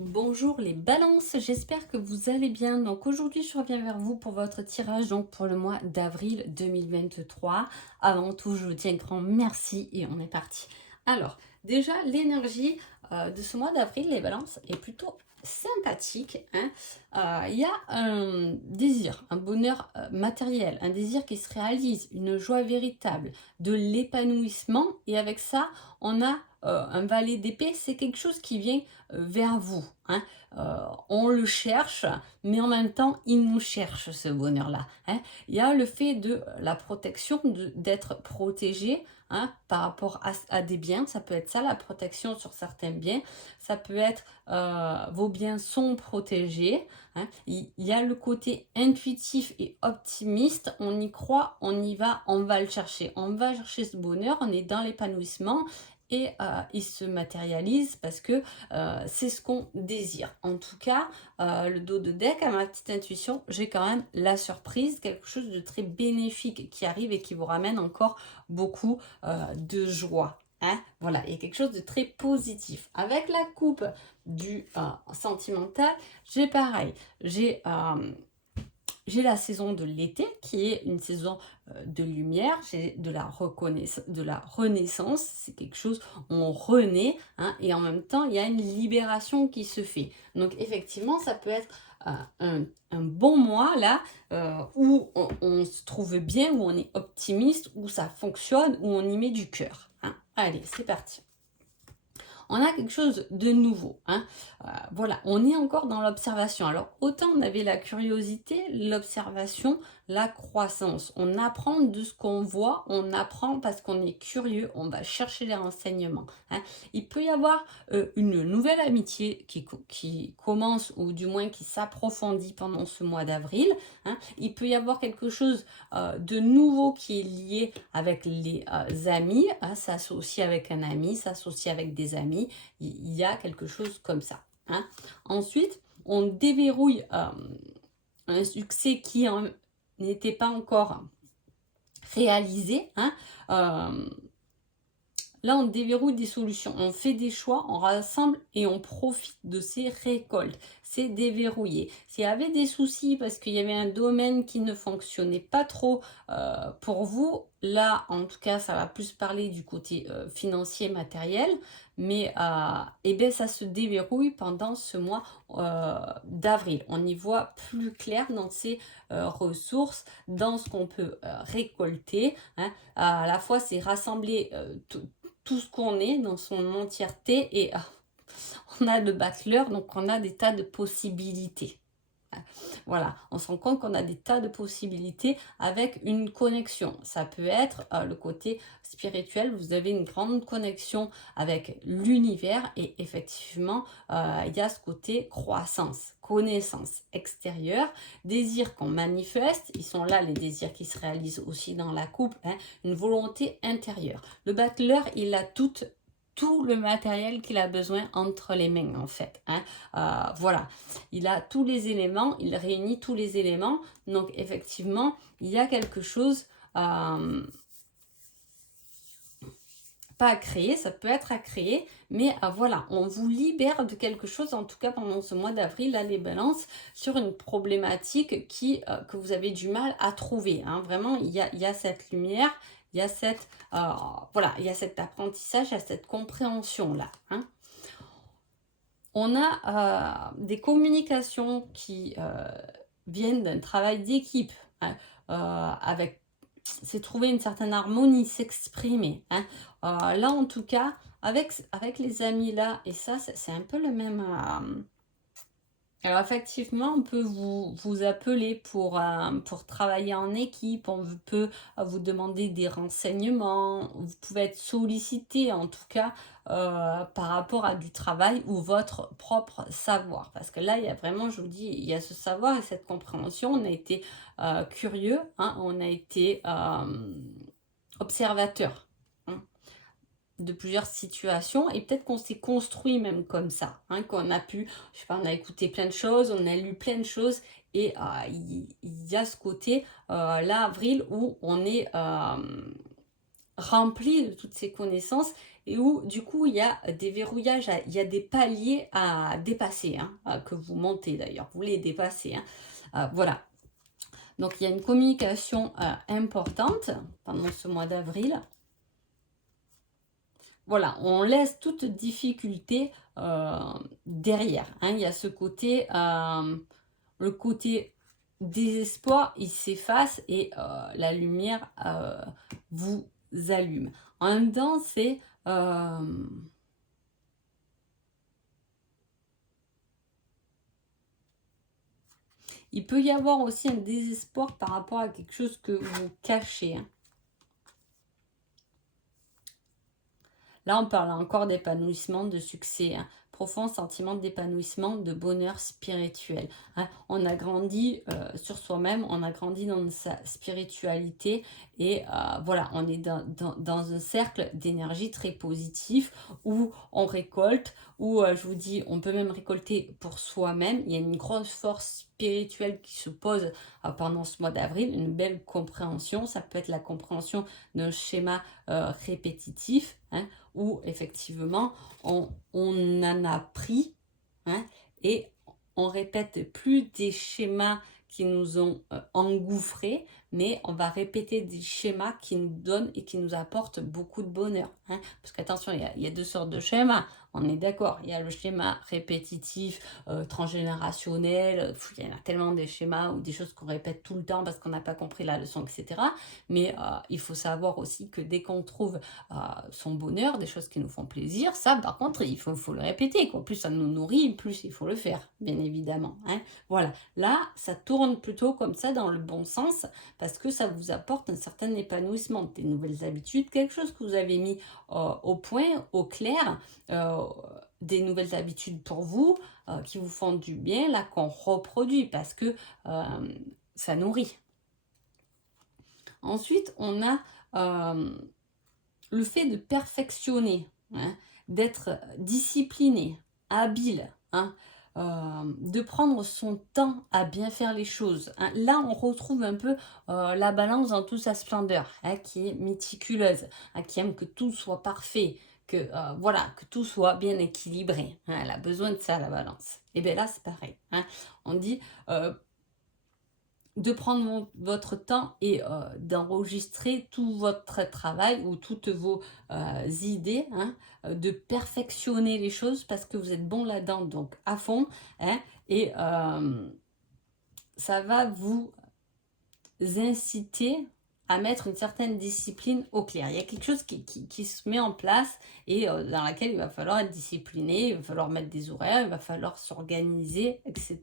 Bonjour les balances, j'espère que vous allez bien. Donc aujourd'hui, je reviens vers vous pour votre tirage donc pour le mois d'avril 2023. Avant tout, je vous dis un grand merci et on est parti. Alors, déjà, l'énergie de ce mois d'avril, les balances, est plutôt sympathique, hein. Il y a un désir, un bonheur matériel, un désir qui se réalise, une joie véritable, de l'épanouissement. Et avec ça, on a un valet d'épée, c'est quelque chose qui vient vers vous, hein. On le cherche, mais en même temps, il nous cherche ce bonheur-là, hein. Il y a le fait de la protection, d'être protégé, hein, par rapport à des biens. Ça peut être ça, la protection sur certains biens. Ça peut être vos biens sont protégés, hein. Il y a le côté intuitif et optimiste. On y croit, on y va, on va le chercher. On va chercher ce bonheur, on est dans l'épanouissement et il se matérialise parce que c'est ce qu'on désire. En tout cas, le dos de deck, à ma petite intuition, j'ai quand même la surprise, quelque chose de très bénéfique qui arrive et qui vous ramène encore beaucoup de joie, hein. Voilà, et quelque chose de très positif. Avec la coupe du sentimental, j'ai pareil, j'ai la saison de l'été qui est une saison de lumière, j'ai de la renaissance, c'est quelque chose, on renaît, hein, et en même temps il y a une libération qui se fait. Donc effectivement ça peut être un bon mois là où on se trouve bien, où on est optimiste, où ça fonctionne, où on y met du cœur, hein. Allez, c'est parti. On a quelque chose de nouveau, hein. Voilà, on est encore dans l'observation. Alors, autant on avait la curiosité, l'observation, la croissance. On apprend de ce qu'on voit, on apprend parce qu'on est curieux, on va chercher les renseignements, hein. Il peut y avoir une nouvelle amitié qui commence ou du moins qui s'approfondit pendant ce mois d'avril, hein. Il peut y avoir quelque chose de nouveau qui est lié avec les amis, hein, s'associer avec un ami, s'associer avec des amis, il y a quelque chose comme ça, hein. Ensuite, on déverrouille un succès qui n'était pas encore réalisé, hein. Là, on déverrouille des solutions, on fait des choix, on rassemble et on profite de ces récoltes. C'est déverrouillé. S'il y avait des soucis parce qu'il y avait un domaine qui ne fonctionnait pas trop pour vous, là, en tout cas, ça va plus parler du côté financier, matériel, mais eh bien, ça se déverrouille pendant ce mois d'avril. On y voit plus clair dans ces ressources, dans ce qu'on peut récolter, hein. À la fois, c'est rassembler tout ce qu'on est dans son entièreté et on a le battleur, donc on a des tas de possibilités. Voilà, on se rend compte qu'on a des tas de possibilités avec une connexion. Ça peut être le côté spirituel, vous avez une grande connexion avec l'univers et effectivement, il y a ce côté croissance, connaissance extérieure, désir qu'on manifeste, ils sont là les désirs qui se réalisent aussi dans la coupe, hein, une volonté intérieure. Le battleur, il a tout le matériel qu'il a besoin entre les mains en fait, hein. Voilà, il a tous les éléments, il réunit tous les éléments, donc effectivement il y a quelque chose pas à créer, ça peut être à créer, mais voilà, on vous libère de quelque chose, en tout cas pendant ce mois d'avril, là les balances, sur une problématique que vous avez du mal à trouver, hein. Vraiment, il y a cette lumière, il y a voilà, il y a cet apprentissage, il y a cette compréhension-là, hein. On a des communications qui viennent d'un travail d'équipe, hein, avec c'est trouver une certaine harmonie, s'exprimer, hein. Là, en tout cas, avec les amis là, et ça, c'est un peu le même. Alors effectivement, on peut vous appeler pour travailler en équipe, on peut vous demander des renseignements, vous pouvez être sollicité en tout cas par rapport à du travail ou votre propre savoir. Parce que là, il y a vraiment, je vous dis, il y a ce savoir et cette compréhension, on a été curieux, hein, on a été observateur, hein, de plusieurs situations et peut-être qu'on s'est construit même comme ça, hein, qu'on a pu, je sais pas, on a écouté plein de choses, on a lu plein de choses et il y a ce côté là, avril, où on est rempli de toutes ces connaissances et où du coup il y a des verrouillages, il y a des paliers à dépasser, hein, que vous montez d'ailleurs, vous les dépassez. Hein. Voilà. Donc il y a une communication importante pendant ce mois d'avril. Voilà, on laisse toute difficulté derrière. Hein. Il y a ce côté, le côté désespoir, il s'efface et la lumière vous allume. En même temps, c'est... il peut y avoir aussi un désespoir par rapport à quelque chose que vous cachez. Hein. Là, on parle encore d'épanouissement, de succès, hein. Profond sentiment d'épanouissement, de bonheur spirituel. Hein. On a grandi sur soi-même, on a grandi dans sa spiritualité et voilà, on est dans un cercle d'énergie très positif où on récolte, où je vous dis, on peut même récolter pour soi-même. Il y a une grosse force spirituelle qui se pose pendant ce mois d'avril, une belle compréhension. Ça peut être la compréhension d'un schéma répétitif, hein, où effectivement on en a pris, hein, et on répète plus des schémas qui nous ont engouffrés, mais on va répéter des schémas qui nous donnent et qui nous apportent beaucoup de bonheur. Hein. Parce qu'attention, il y a deux sortes de schémas, on est d'accord. Il y a le schéma répétitif, transgénérationnel, il y en a tellement des schémas ou des choses qu'on répète tout le temps parce qu'on n'a pas compris la leçon, etc. Mais il faut savoir aussi que dès qu'on trouve son bonheur, des choses qui nous font plaisir, ça par contre il faut le répéter, quoi. Plus ça nous nourrit, plus il faut le faire, bien évidemment. Hein. Voilà, là ça tourne plutôt comme ça dans le bon sens parce que ça vous apporte un certain épanouissement, des nouvelles habitudes, quelque chose que vous avez mis au point, au clair, des nouvelles habitudes pour vous qui vous font du bien, là qu'on reproduit parce que ça nourrit. Ensuite, on a le fait de perfectionner, hein, d'être discipliné, habile, hein, de prendre son temps à bien faire les choses. Hein. Là, on retrouve un peu la balance dans toute sa splendeur, hein, qui est méticuleuse, hein, qui aime que tout soit parfait, que voilà, que tout soit bien équilibré. Hein. Elle a besoin de ça, la balance. Et bien là, c'est pareil. Hein. On dit de prendre votre temps et d'enregistrer tout votre travail ou toutes vos idées, hein, de perfectionner les choses parce que vous êtes bon là-dedans, donc à fond, hein, et ça va vous inciter à mettre une certaine discipline au clair. Il y a quelque chose qui se met en place et dans laquelle il va falloir être discipliné, il va falloir mettre des horaires, il va falloir s'organiser, etc.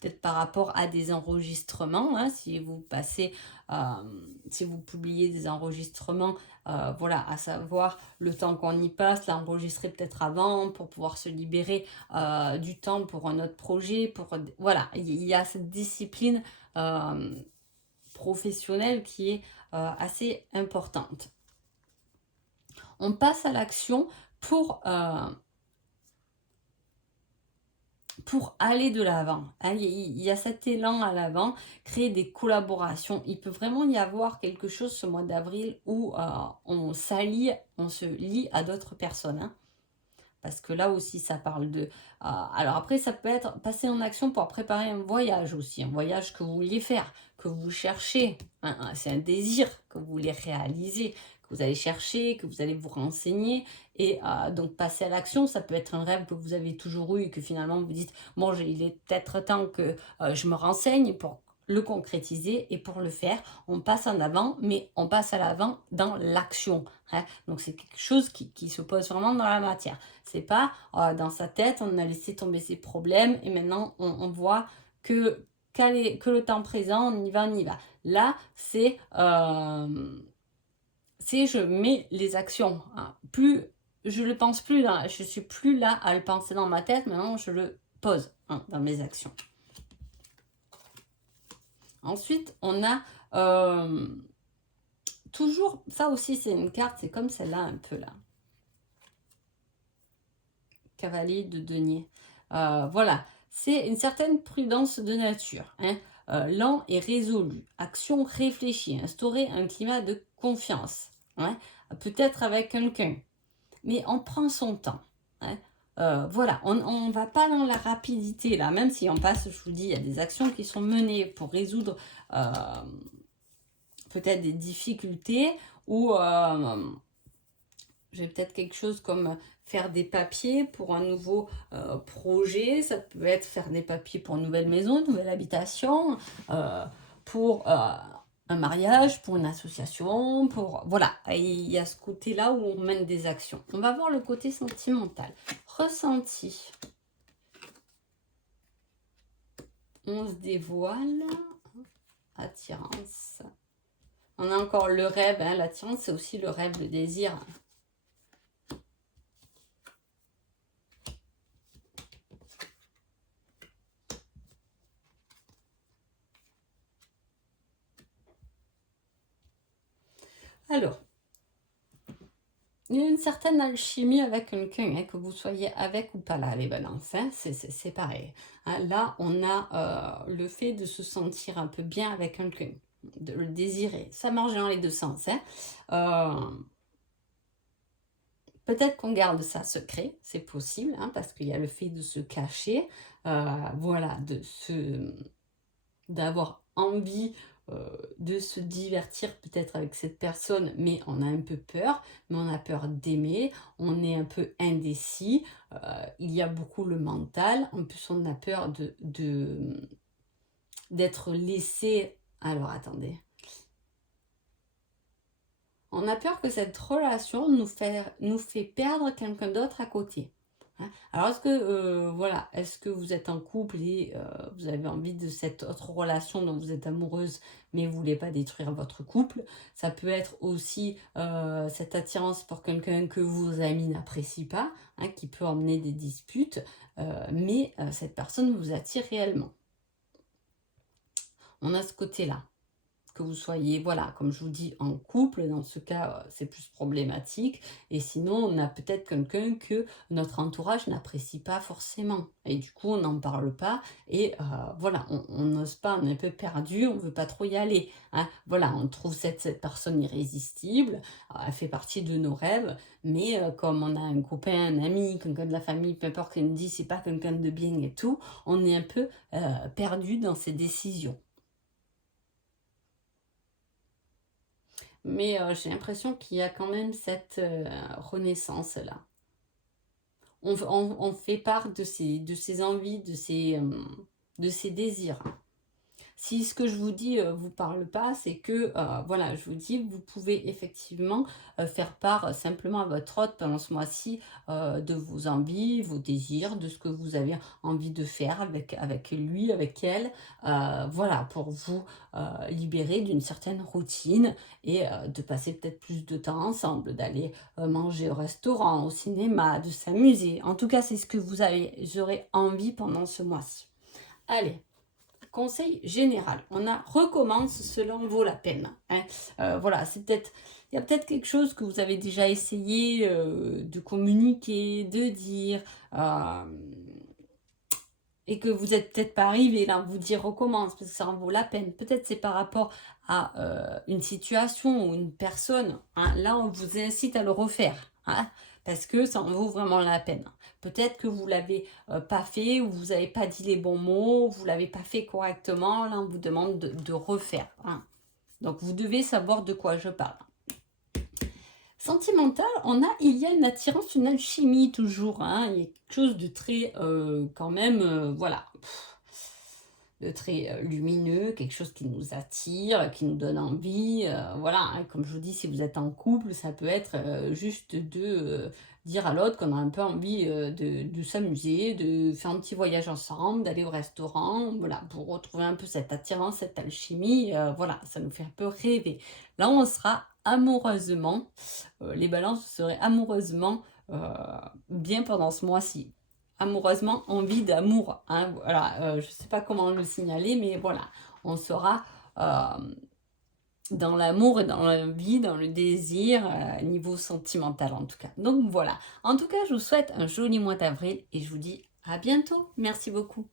Peut-être par rapport à des enregistrements, hein, si vous passez, si vous publiez des enregistrements, voilà, à savoir le temps qu'on y passe, l'enregistrer peut-être avant pour pouvoir se libérer du temps pour un autre projet, voilà, il y a cette discipline professionnelle qui est assez importante. On passe à l'action pour aller de l'avant. Hein. Il y a cet élan à l'avant, créer des collaborations. Il peut vraiment y avoir quelque chose ce mois d'avril où on s'allie, on se lie à d'autres personnes. Hein. Parce que là aussi, ça parle de... alors après, ça peut être passer en action pour préparer un voyage aussi. Un voyage que vous vouliez faire, que vous cherchez. Hein, c'est un désir que vous voulez réaliser, que vous allez chercher, que vous allez vous renseigner. Et donc, passer à l'action, ça peut être un rêve que vous avez toujours eu et que finalement, vous dites, bon, il est peut-être temps que je me renseigne pour le concrétiser et pour le faire, on passe en avant, mais on passe à l'avant dans l'action. Hein. Donc, c'est quelque chose qui se pose vraiment dans la matière. C'est pas dans sa tête, on a laissé tomber ses problèmes et maintenant on voit que le temps présent, on y va. Là, c'est je mets les actions. Hein. Plus je le pense plus là, je suis plus là à le penser dans ma tête, maintenant je le pose, hein, dans mes actions. Ensuite, on a toujours, ça aussi c'est une carte, c'est comme celle-là un peu là. Cavalier de denier. Voilà, c'est une certaine prudence de nature. Hein. Lent et résolu. Action réfléchie. Instaurer un climat de confiance. Hein. Peut-être avec quelqu'un. mais on prend son temps. Hein. Voilà, on ne va pas dans la rapidité là, même si on passe, je vous dis, il y a des actions qui sont menées pour résoudre peut-être des difficultés ou j'ai peut-être quelque chose comme faire des papiers pour un nouveau projet. Ça peut être faire des papiers pour une nouvelle maison, une nouvelle habitation, pour un mariage, pour une association, pour... Voilà, et il y a ce côté-là où on mène des actions. On va voir le côté sentimental. Ressenti. On se dévoile. Attirance. On a encore le rêve. Hein. L'attirance, c'est aussi le rêve, le désir. Alors, il y a une certaine alchimie avec quelqu'un, hein, que vous soyez avec ou pas là, les balances, hein, c'est pareil. Hein, là, on a le fait de se sentir un peu bien avec quelqu'un, de le désirer. Ça marche dans les deux sens. Hein. Peut-être qu'on garde ça secret, c'est possible, hein, parce qu'il y a le fait de se cacher, voilà, d'avoir envie de se divertir peut-être avec cette personne, mais on a un peu peur, mais on a peur d'aimer, on est un peu indécis, il y a beaucoup le mental, en plus on a peur d'être laissé... Alors attendez. On a peur que cette relation nous fait perdre quelqu'un d'autre à côté. Hein. Alors, est-ce que, voilà, est-ce que vous êtes en couple et vous avez envie de cette autre relation dont vous êtes amoureuse, mais vous ne voulez pas détruire votre couple? Ça peut être aussi cette attirance pour quelqu'un que vos amis n'apprécient pas, hein, qui peut emmener des disputes, mais cette personne vous attire réellement. On a ce côté-là. Que vous soyez, voilà, comme je vous dis, en couple, dans ce cas, c'est plus problématique. Et sinon, on a peut-être quelqu'un que notre entourage n'apprécie pas forcément. Et du coup, on n'en parle pas. Et voilà, on n'ose pas, on est un peu perdu, on ne veut pas trop y aller. Hein. Voilà, on trouve cette personne irrésistible, elle fait partie de nos rêves. Mais comme on a un copain, un ami, quelqu'un de la famille, peu importe, qui nous dit c'est pas quelqu'un de bien et tout, on est un peu perdu dans ses décisions. Mais j'ai l'impression qu'il y a quand même cette renaissance-là. On fait part de ses envies, de ses désirs. Si ce que je vous dis vous parle pas, c'est que, voilà, je vous dis, vous pouvez effectivement faire part simplement à votre hôte pendant ce mois-ci de vos envies, vos désirs, de ce que vous avez envie de faire avec lui, avec elle, voilà, pour vous libérer d'une certaine routine et de passer peut-être plus de temps ensemble, d'aller manger au restaurant, au cinéma, de s'amuser. En tout cas, c'est ce que vous aurez envie pendant ce mois-ci. Allez. Conseil général, on a recommence, cela en vaut la peine. Hein. Voilà, il y a peut-être quelque chose que vous avez déjà essayé de communiquer, de dire, et que vous n'êtes peut-être pas arrivé là, vous dire recommence, parce que ça en vaut la peine. Peut-être c'est par rapport à une situation ou une personne. Hein. Là, on vous incite à le refaire. Hein, parce que ça en vaut vraiment la peine. Peut-être que vous ne l'avez pas fait, ou vous n'avez pas dit les bons mots, vous ne l'avez pas fait correctement. Là, on vous demande de refaire. Hein. Donc, vous devez savoir de quoi je parle. Sentimental, il y a une attirance, une alchimie toujours. Hein. Il y a quelque chose de très, quand même, voilà, de très lumineux, quelque chose qui nous attire, qui nous donne envie. Voilà, hein. Comme je vous dis, si vous êtes en couple, ça peut être juste de dire à l'autre qu'on a un peu envie de s'amuser, de faire un petit voyage ensemble, d'aller au restaurant, voilà, pour retrouver un peu cette attirance, cette alchimie. Voilà, ça nous fait un peu rêver. Là, on sera amoureusement, les balances seraient amoureusement bien pendant ce mois-ci. Amoureusement, envie d'amour. Hein, voilà, je ne sais pas comment le signaler, mais voilà, on sera dans l'amour et dans la vie, dans le désir, niveau sentimental en tout cas. Donc voilà, en tout cas, je vous souhaite un joli mois d'avril et je vous dis à bientôt. Merci beaucoup.